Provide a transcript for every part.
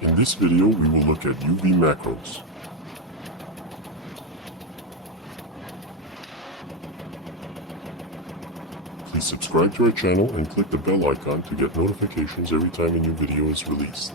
In this video, we will look at UV macros. Please subscribe to our channel and click the bell icon to get notifications every time a new video is released.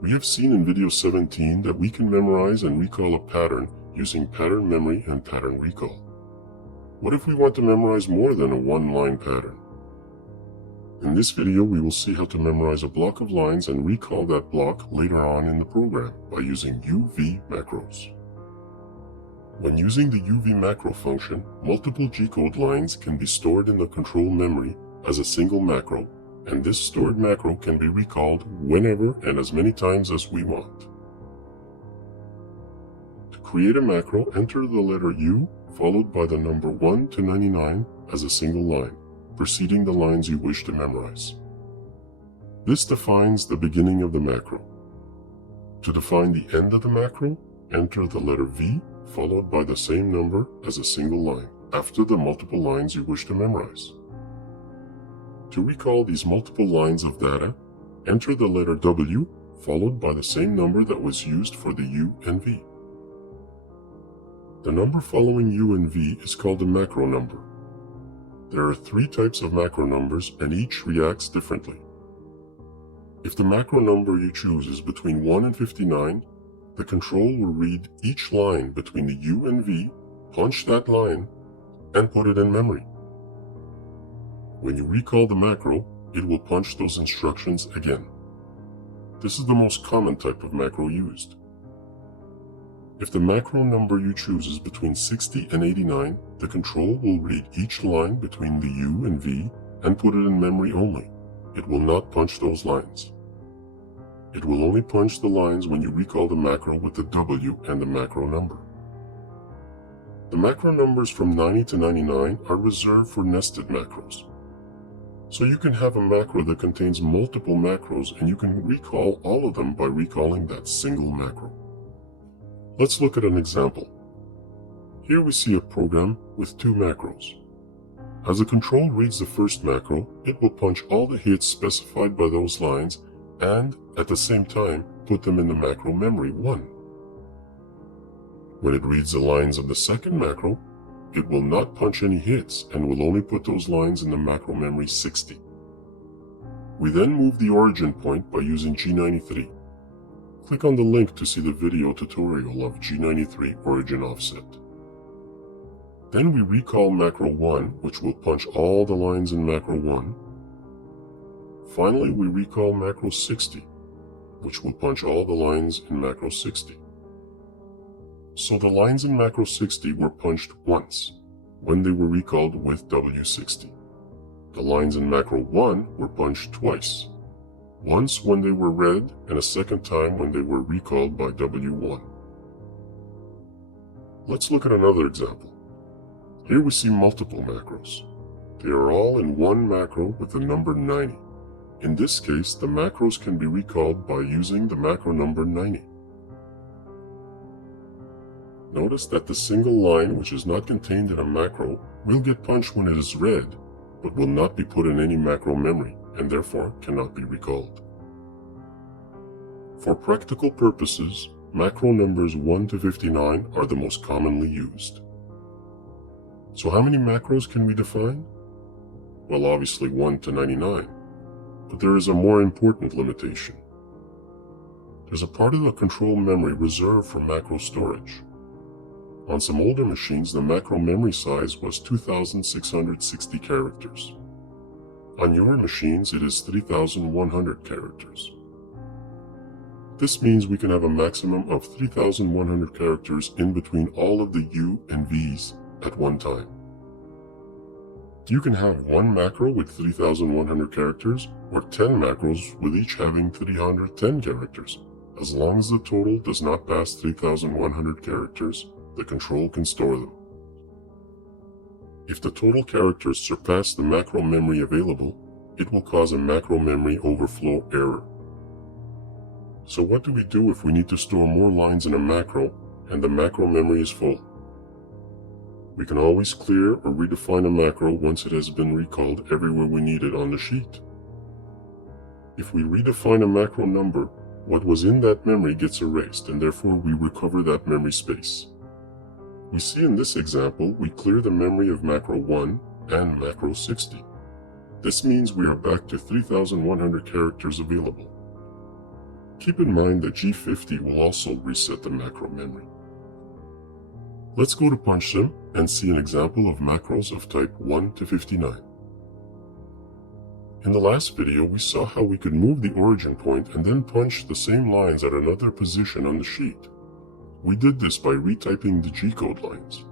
We have seen in video 17 that we can memorize and recall a pattern using pattern memory and pattern recall. What if we want to memorize more than a one-line pattern? In this video, we will see how to memorize a block of lines and recall that block later on in the program by using UV macros. When using the UV macro function, multiple G-code lines can be stored in the control memory as a single macro, and this stored macro can be recalled whenever and as many times as we want. To create a macro, enter the letter U followed by the number 1 to 99 as a single line, preceding the lines you wish to memorize. This defines the beginning of the macro. To define the end of the macro, enter the letter V followed by the same number as a single line after the multiple lines you wish to memorize. To recall these multiple lines of data, enter the letter W followed by the same number that was used for the U and V. The number following U and V is called a macro number. There are 3 types of macro numbers and each reacts differently. If the macro number you choose is between 1 and 59, the control will read each line between the U and V, punch that line, and put it in memory. When you recall the macro, it will punch those instructions again. This is the most common type of macro used. If the macro number you choose is between 60 and 89, the control will read each line between the U and V and put it in memory only. It will not punch those lines. It will only punch the lines when you recall the macro with the W and the macro number. The macro numbers from 90 to 99 are reserved for nested macros. So you can have a macro that contains multiple macros and you can recall all of them by recalling that single macro. Let's look at an example. Here we see a program with 2 macros. As the control reads the first macro, it will punch all the hits specified by those lines and, at the same time, put them in the macro memory 1. When it reads the lines of the second macro, it will not punch any hits and will only put those lines in the macro memory 60. We then move the origin point by using G93. Click on the link to see the video tutorial of G93 origin offset. Then we recall macro 1, which will punch all the lines in macro 1. Finally, we recall macro 60, which will punch all the lines in macro 60. So the lines in macro 60 were punched once, when they were recalled with W60. The lines in macro 1 were punched twice, once when they were read and a second time when they were recalled by W1. Let's look at another example. Here we see multiple macros. They are all in one macro with the number 90. In this case, the macros can be recalled by using the macro number 90. Notice that the single line which is not contained in a macro will get punched when it is read, but will not be put in any macro memory and therefore cannot be recalled. For practical purposes, macro numbers 1 to 59 are the most commonly used. So how many macros can we define? Well, obviously 1 to 99, but there is a more important limitation. There's a part of the control memory reserved for macro storage. On some older machines, the macro memory size was 2,660 characters. On newer machines, it is 3,100 characters. This means we can have a maximum of 3,100 characters in between all of the U and V's at one time. You can have one macro with 3,100 characters or 10 macros with each having 310 characters. As long as the total does not pass 3,100 characters, the control can store them. If the total characters surpass the macro memory available, it will cause a macro memory overflow error. So what do we do if we need to store more lines in a macro and the macro memory is full? We can always clear or redefine a macro once it has been recalled everywhere we need it on the sheet. If we redefine a macro number, what was in that memory gets erased, and therefore we recover that memory space. We see in this example, we clear the memory of macro 1 and macro 60. This means we are back to 3,100 characters available. Keep in mind that G50 will also reset the macro memory. Let's go to PunchSim and see an example of macros of type 1 to 59. In the last video, we saw how we could move the origin point and then punch the same lines at another position on the sheet. We did this by retyping the G-code lines.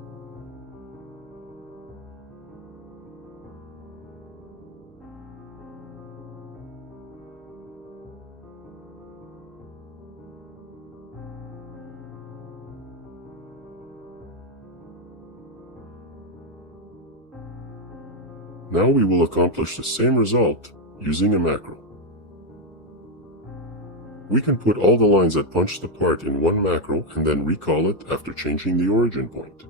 Now we will accomplish the same result using a macro. We can put all the lines that punch the part in one macro and then recall it after changing the origin point.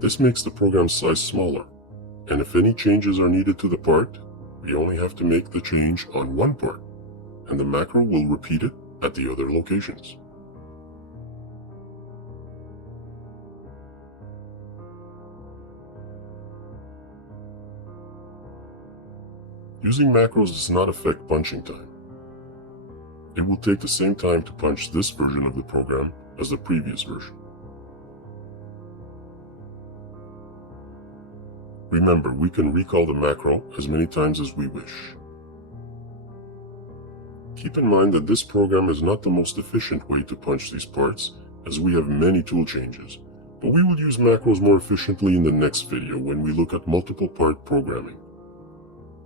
This makes the program size smaller, and if any changes are needed to the part, we only have to make the change on one part, and the macro will repeat it at the other locations. Using macros does not affect punching time. It will take the same time to punch this version of the program as the previous version. Remember, we can recall the macro as many times as we wish. Keep in mind that this program is not the most efficient way to punch these parts, as we have many tool changes, but we will use macros more efficiently in the next video when we look at multiple part programming.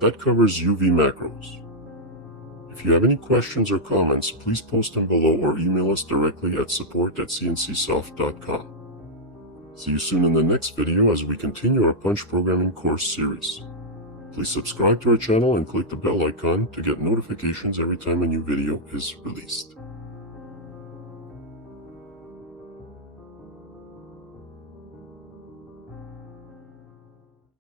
That covers UV macros. If you have any questions or comments, please post them below or email us directly at support@cncsoft.com. See you soon in the next video as we continue our punch programming course series. Please subscribe to our channel and click the bell icon to get notifications every time a new video is released.